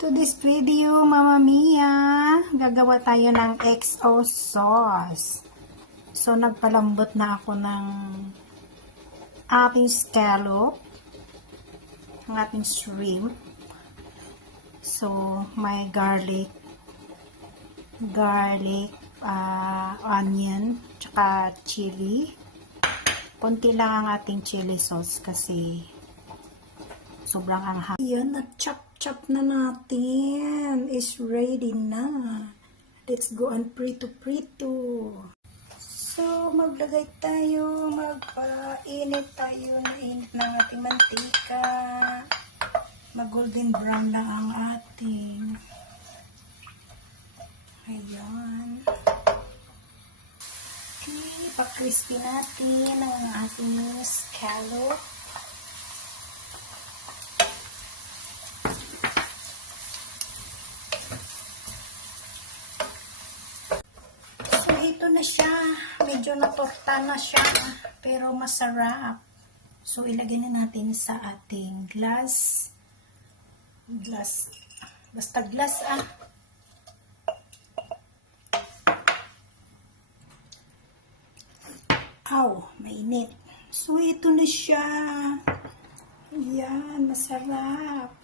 To this video, Mama Mia, gagawa tayo ng XO sauce. So, nagpalambot na ako ng ating scallop, ng ating shrimp. So, may garlic, onion, tsaka chili. Konti lang ang ating chili sauce kasi sobrang anghang. Ayan, na-chop na natin. Is ready na. Let's go and prito. So, magpainit tayo ng ating mantika. Mag-golden brown na ang ating. Ayan. Okay, pa-crispy natin ang ating scallop. Ito na siya. Medyo natorta na siya. Pero masarap. So, ilagay na natin sa ating glass. Basta glass Aw, mainit. So, ito na siya. Yan, masarap.